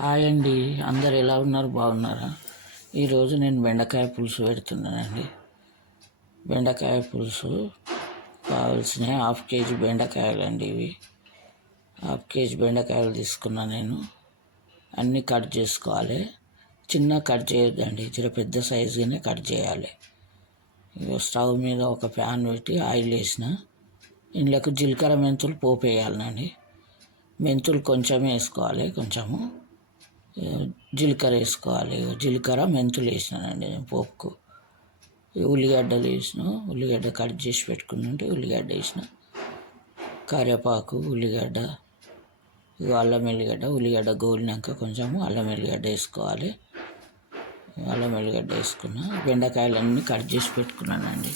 Hi అండి. అందరు ఎలా ఉన్నారు? బాగున్నారా? ఈరోజు నేను బెండకాయ పులుసు పెడుతున్నానండి. బెండకాయ పులుసు కావాల్సిన హాఫ్ కేజీ బెండకాయలు అండి ఇవి. హాఫ్ కేజీ బెండకాయలు తీసుకున్నా నేను. అన్నీ కట్ చేసుకోవాలి. చిన్న కట్ చేయొద్దండి. జర పెద్ద సైజుగానే కట్ చేయాలి. స్టవ్ మీద ఒక ప్యాన్ పెట్టి ఆయిల్ వేసిన. ఇందులోకి జీలకర్ర మెంతులు పోపు వేయాలండి మెంతులు కొంచెం వేసుకోవాలి కొంచెము. జీలకర్ర వేసుకోవాలి. జీలకర్ర మెంతులు వేసినానండి నేను పోపుకు. ఉల్లిగడ్డలు వేసిన ఉల్లిగడ్డ కట్ చేసి పెట్టుకున్నట్టు ఉల్లిగడ్డ వేసిన. కరివేపాకు ఉల్లిగడ్డ అల్లం ఎల్లిగడ్డ ఉల్లిగడ్డ గోలినాక కొంచెము అల్లం ఎల్లిగడ్డ వేసుకోవాలి. అల్లం ఎల్లిగడ్డ వేసుకున్నా బెండకాయలన్నీ కట్ చేసి పెట్టుకున్నానండి.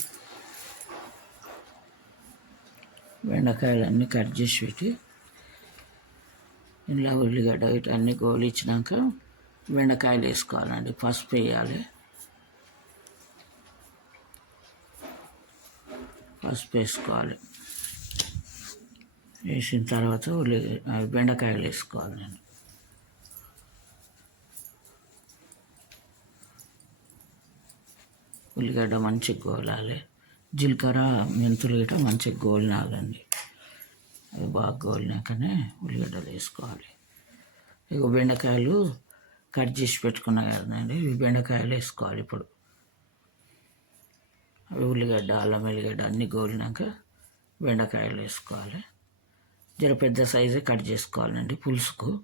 బెండకాయలన్నీ కట్ చేసి పెట్టి ఇలా ఉల్లిగడ్డ ఇటన్నీ గోలిచ్చినాక బెండకాయలు వేసుకోవాలండి పసుపు వేయాలి. పసుపు వేసుకోవాలి. వేసిన తర్వాత ఉల్లి బెండకాయలు వేసుకోవాలి నేను. ఉల్లిగడ్డ మంచిగా గోలాలి. జీలకర్ర మెంతులు గిట్ట మంచిగా గోలినాలండి. అవి బాగా గోలినాకనే ఉల్లిగడ్డలు వేసుకోవాలి. ఇక బెండకాయలు కట్ చేసి పెట్టుకున్నా కదండి ఇవి బెండకాయలు వేసుకోవాలి ఇప్పుడు. అవి ఉల్లిగడ్డ అల్లం ఎల్లిగడ్డ అన్నీ గోలినాక బెండకాయలు వేసుకోవాలి. జర పెద్ద సైజే కట్ చేసుకోవాలండి పులుసుకు.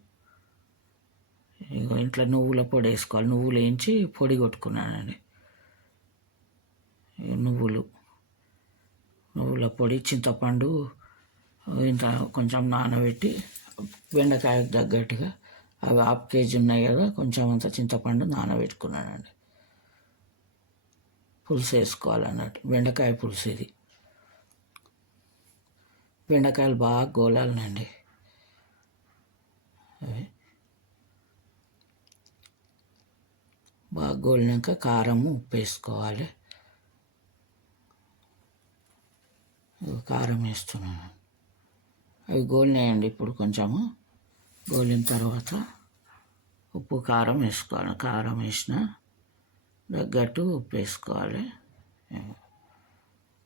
ఇక ఇంట్లో నువ్వుల పొడి వేసుకోవాలి. నువ్వులు వేయించి పొడి కొట్టుకున్నానండి. నువ్వులు నువ్వుల పొడి చింతపండు ఇంత కొంచెం నానబెట్టి బెండకాయకు తగ్గట్టుగా అవి హాఫ్ కేజీ ఉన్నాయి కదా కొంచెం అంత చింతపండు నానబెట్టుకున్నానండి. పులుసు వేసుకోవాలన్నట్టు బెండకాయ పులుసు ఇది. బెండకాయలు బాగా గోలాలనండి. అవి బాగా గోలినాక కారం ఉప్పు వేసుకోవాలి. కారం వేస్తున్నాను. అవి గోలినాయండి ఇప్పుడు కొంచెము. గోలిన తర్వాత ఉప్పు కారం వేసుకోవాలి. కారం వేసిన తగ్గట్టు ఉప్పు వేసుకోవాలి.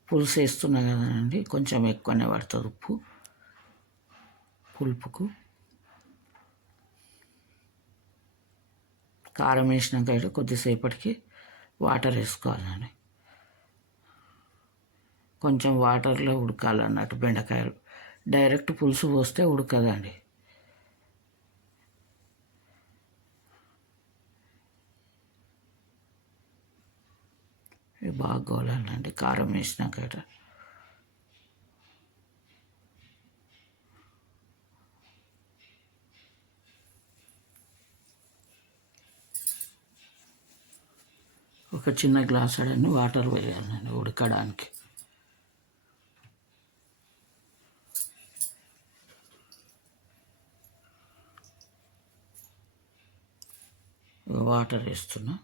పులుసు వేస్తున్నా కదండి కొంచెం ఎక్కువనే పడుతుంది ఉప్పు. పులుపుకు. కారం వేసినాక అయితే కొద్దిసేపటికి వాటర్ వేసుకోవాలండి. కొంచెం వాటర్లో ఉడకాలన్నట్టు బెండకాయలు. డైరెక్ట్ పులుసు పోస్తే ఉడకదండి. ఇవి బాగా గోలాలండి కారం వేసినాక ఒక చిన్న గ్లాస్ అడని వాటర్ వేయాలండి ఉడకడానికి. వాటర్ వేస్తున్నా.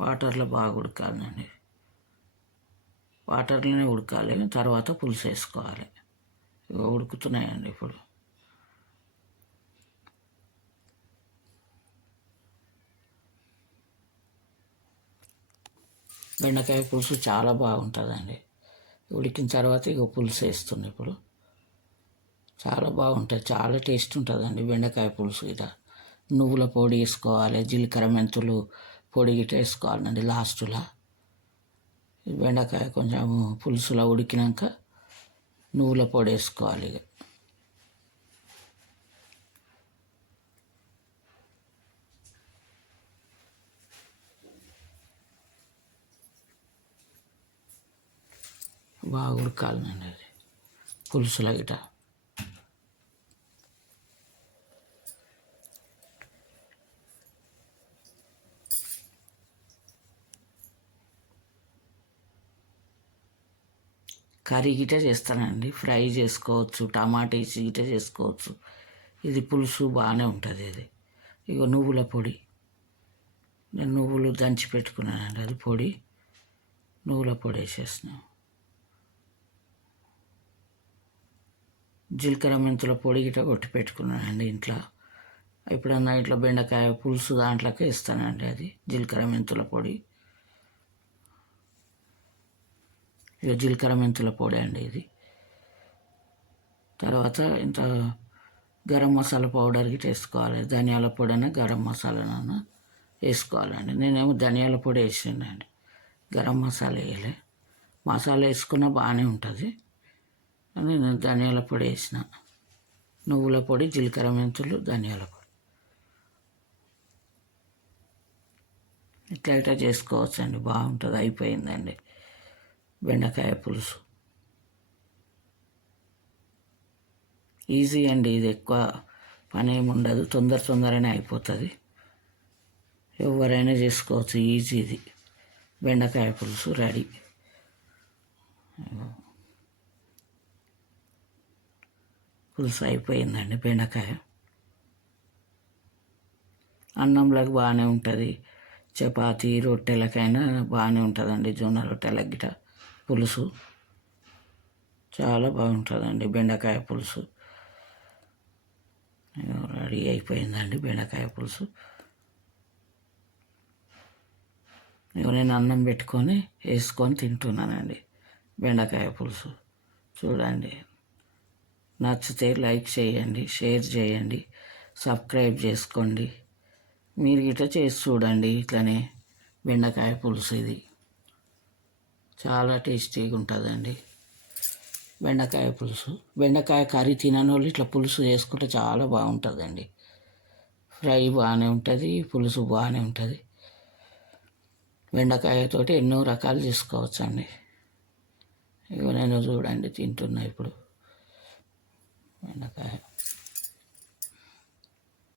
వాటర్లో బాగా ఉడకాలండి. వాటర్లోనే ఉడకాలి తర్వాత పులుసు వేసుకోవాలి. ఇక ఉడుకుతున్నాయండి ఇప్పుడు. బెండకాయ పులుసు చాలా బాగుంటుందండి. ఉడికిన తర్వాత ఇక పులుసు వేస్తుంది ఇప్పుడు. చాలా బాగుంటుంది చాలా టేస్ట్ ఉంటుందండి బెండకాయ పులుసు ఇట నువ్వుల పొడి వేసుకోవాలి జీలకర్ర మెంతులు పొడి గిట్ట వేసుకోవాలండి లాస్ట్లో బెండకాయ కొంచెం పులుసులో ఉడికినాక నువ్వుల పొడి వేసుకోవాలి ఇక. బాగా ఉడకాలండి అది. పులుసులో గిట కర్రీ గిట చేస్తానండి. ఫ్రై చేసుకోవచ్చు టమాటా వేసి గిట చేసుకోవచ్చు. ఇది పులుసు బాగానే ఉంటుంది ఇది ఇక నువ్వుల పొడి. నేను నువ్వులు దంచి పెట్టుకున్నానండి అది పొడి. నువ్వుల పొడి వేసేసిన. జీలకర్ర మెంతుల పొడి గిట్ట కొట్టి పెట్టుకున్నానండి ఇంట్లో. ఎప్పుడన్నా ఇట్లా బెండకాయ పులుసు దాంట్లోకి వేస్తానండి అది జీలకర్ర మెంతుల పొడి. ఇక జీలకర్ర మెంతుల పొడి అండి ఇది. తర్వాత ఇంత గరం మసాలా పౌడర్కి చేసుకోవాలి వేసుకోవాలి. ధనియాల పొడి గరం మసాలానైనా వేసుకోవాలండి. నేనేమో ధనియాల పొడి వేసిండండి గరం మసాలా వేయలే. మసాలా వేసుకున్నా బాగానే ఉంటుంది. అని నేను ధనియాల పొడి వేసిన. నువ్వుల పొడి జీలకర్ర మెంతులు ధనియాల పొడి. ఇట్లా ఇట్లా చేసుకోవచ్చండి. బాగుంటుంది. అయిపోయిందండి. బెండకాయ పులుసు. ఈజీ అండి ఇది ఎక్కువ పని ఏమి ఉండదు తొందర తొందరనే అయిపోతుంది. ఎవరైనా చేసుకోవచ్చు ఈజీ ఇది. బెండకాయ పులుసు రెడీ. పులుసు అయిపోయిందండి బెండకాయ. అన్నంలోకి బాగానే ఉంటుంది చపాతీ రొట్టెలకైనా బాగానే ఉంటుందండి జొన్న రొట్టెలకి గిట పులుసు. చాలా బాగుంటుందండి బెండకాయ పులుసు. రెడీ అయిపోయిందండి బెండకాయ పులుసు. నేను అన్నం పెట్టుకొని వేసుకొని తింటున్నానండి బెండకాయ పులుసు. చూడండి. నచ్చితే లైక్ చేయండి షేర్ చేయండి సబ్స్క్రైబ్ చేసుకోండి. మీరు ఇట్లా చేసి చూడండి ఇట్లనే బెండకాయ పులుసు ఇది. చాలా టేస్టీగా ఉంటుందండి. బెండకాయ పులుసు. బెండకాయ కర్రీ తినని వాళ్ళు ఇట్లా పులుసు చేసుకుంటే చాలా బాగుంటుందండి. ఫ్రై బాగానే ఉంటుంది పులుసు బాగానే ఉంటుంది. బెండకాయతోటి ఎన్నో రకాలు చేసుకోవచ్చు అండి ఇక నేను చూడండి తింటున్నా ఇప్పుడు. బెండకాయ.